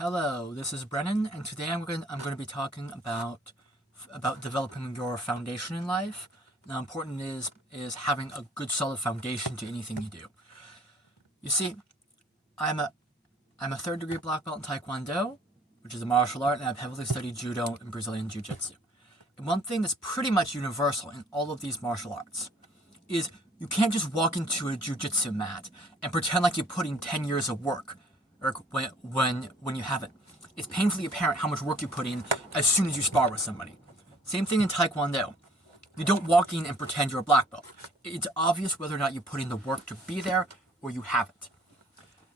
Hello, this is Brennan, and today I'm going to be talking about developing your foundation in life. And how important it is having a good solid foundation to anything you do. You see, I'm a I'm a third degree black belt in Taekwondo, which is a martial art, and I've heavily studied Judo and Brazilian Jiu Jitsu. And one thing that's pretty much universal in all of these martial arts is you can't just walk into a Jiu Jitsu mat and pretend like you put in 10 years of work or when you haven't. It's painfully apparent how much work you put in as soon as you spar with somebody. Same thing in Taekwondo. You don't walk in and pretend you're a black belt. It's obvious whether or not you put in the work to be there or you haven't.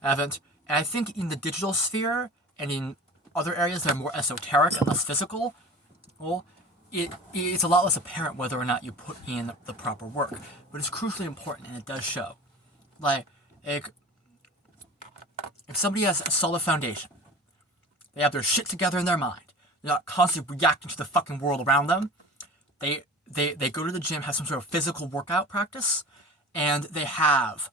And I think in the digital sphere and in other areas that are more esoteric and less physical, well, it's a lot less apparent whether or not you put in the proper work. But it's crucially important, and it does show. Like, if somebody has a solid foundation, they have their shit together in their mind, they're not constantly reacting to the fucking world around them, they go to the gym, have some sort of physical workout practice, and they have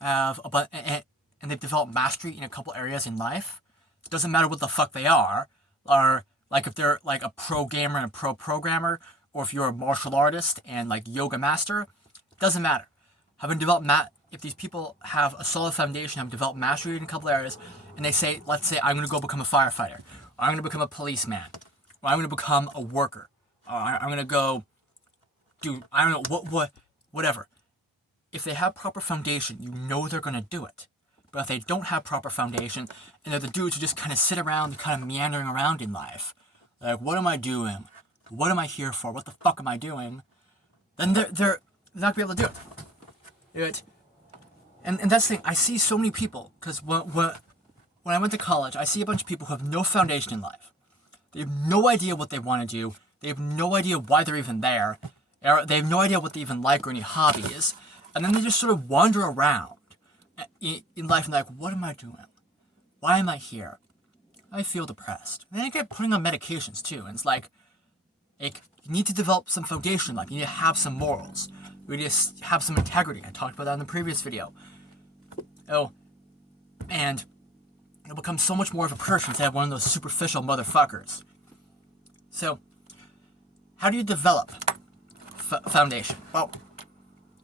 and they've developed mastery in a couple areas in life. It doesn't matter what the fuck they are, or like if they're like a pro gamer and a pro programmer, or if you're a martial artist and like yoga master, it doesn't matter. If these people have a solid foundation, have developed mastery in a couple areas, and they say, let's say, I'm going to go become a firefighter, or I'm going to become a policeman, or I'm going to become a worker, or I'm going to go do, I don't know, whatever. If they have proper foundation, you know they're going to do it. But if they don't have proper foundation, and they're the dudes who just kind of sit around, kind of meandering around in life, like, what am I doing? What am I here for? What the fuck am I doing? Then they're not going to be able to do it. And that's the thing, I see so many people, because when I went to college, I see a bunch of people who have no foundation in life. They have no idea what they want to do. They have no idea why they're even there. They have no idea what they even like or any hobbies. And then they just sort of wander around in life and like, what am I doing? Why am I here? I feel depressed. And then they get putting on medications too. And it's like you need to develop some foundation in life. You need to have some morals. You need to have some integrity. I talked about that in the previous video. And you'll become so much more of a person instead of one of those superficial motherfuckers. So, how do you develop foundation? Well,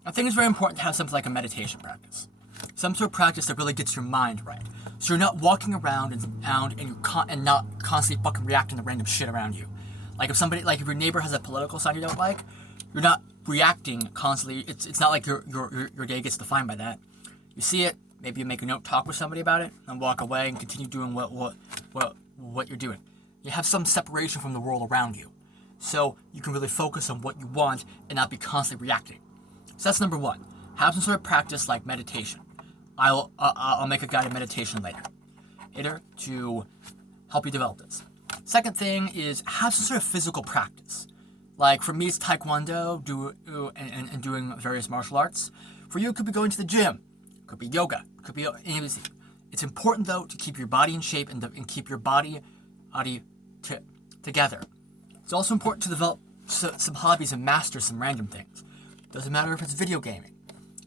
I think it's very important to have something like a meditation practice. Some sort of practice that really gets your mind right. So you're not walking around and not constantly fucking reacting to random shit around you. Like if your neighbor has a political sign you don't like, you're not reacting constantly. It's not like your day gets defined by that. You see it, maybe you make a note, talk with somebody about it, and walk away and continue doing what you're doing. You have some separation from the world around you, so you can really focus on what you want and not be constantly reacting. So that's number one. Have some sort of practice like meditation. I'll make a guided meditation later to help you develop this. Second thing is have some sort of physical practice. Like for me, it's Taekwondo, and doing various martial arts. For you, it could be going to the gym, it could be yoga, it could be anything. It's important though to keep your body in shape and keep your body together. It's also important to develop some hobbies and master some random things. Doesn't matter if it's video gaming.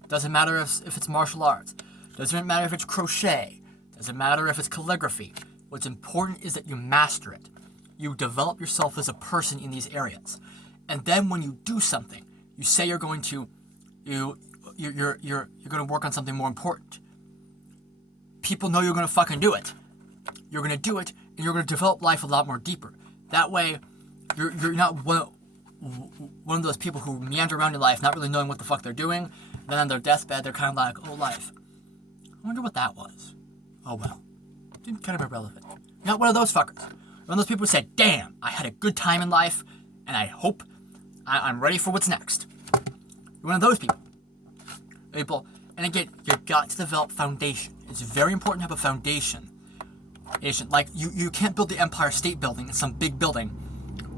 Doesn't matter if it's martial arts. Doesn't matter if it's crochet. Doesn't matter if it's calligraphy. What's important is that you master it. You develop yourself as a person in these areas. And then when you do something, you say you're going to work on something more important. People know you're going to fucking do it. You're going to do it, and you're going to develop life a lot more deeper. That way, you're not one of those people who meander around in life, not really knowing what the fuck they're doing. And then on their deathbed, they're kind of like, oh, life. I wonder what that was. Oh, well. It's kind of irrelevant. You're not one of those fuckers. You're one of those people who said, damn, I had a good time in life, and I hope I'm ready for what's next. You're one of those people. And again, you've got to develop foundation. It's very important to have a foundation. Like, you can't build the Empire State Building in some big building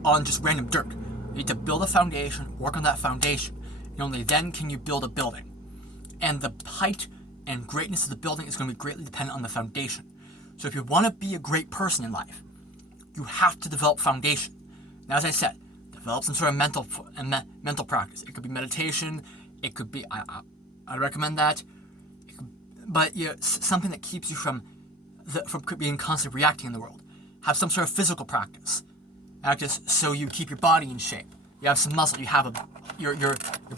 on just random dirt. You need to build a foundation, work on that foundation, and only then can you build a building. And the height and greatness of the building is going to be greatly dependent on the foundation. So if you want to be a great person in life, you have to develop foundation. Now, as I said, develop some sort of mental practice. It could be meditation. It could be, I recommend that. But something that keeps you from from being constantly reacting in the world. Have some sort of physical practice. So you keep your body in shape. You have some muscle. You have your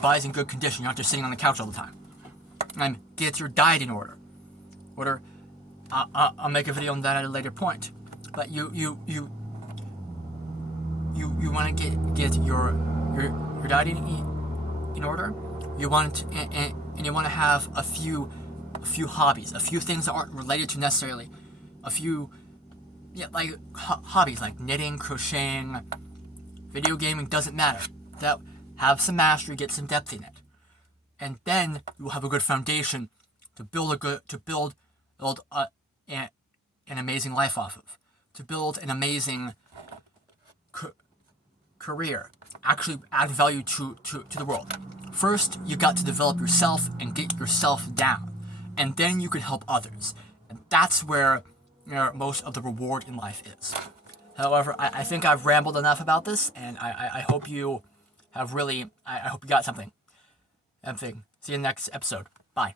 body's in good condition. You're not just sitting on the couch all the time. And get your diet in order. I'll make a video on that at a later point. But you want to get your diet in order. You want and you want to have a few hobbies, a few things that aren't related to necessarily a few hobbies like knitting, crocheting, video gaming, doesn't matter. That have some mastery, get some depth in it, and then you will have a good foundation to build an amazing life off of, to build an amazing career, actually add value to the world. First, you got to develop yourself and get yourself down, and then you can help others, and that's where most of the reward in life is. However, I think I've rambled enough about this, and I hope you have really, I hope you got something. See you in the next episode. Bye.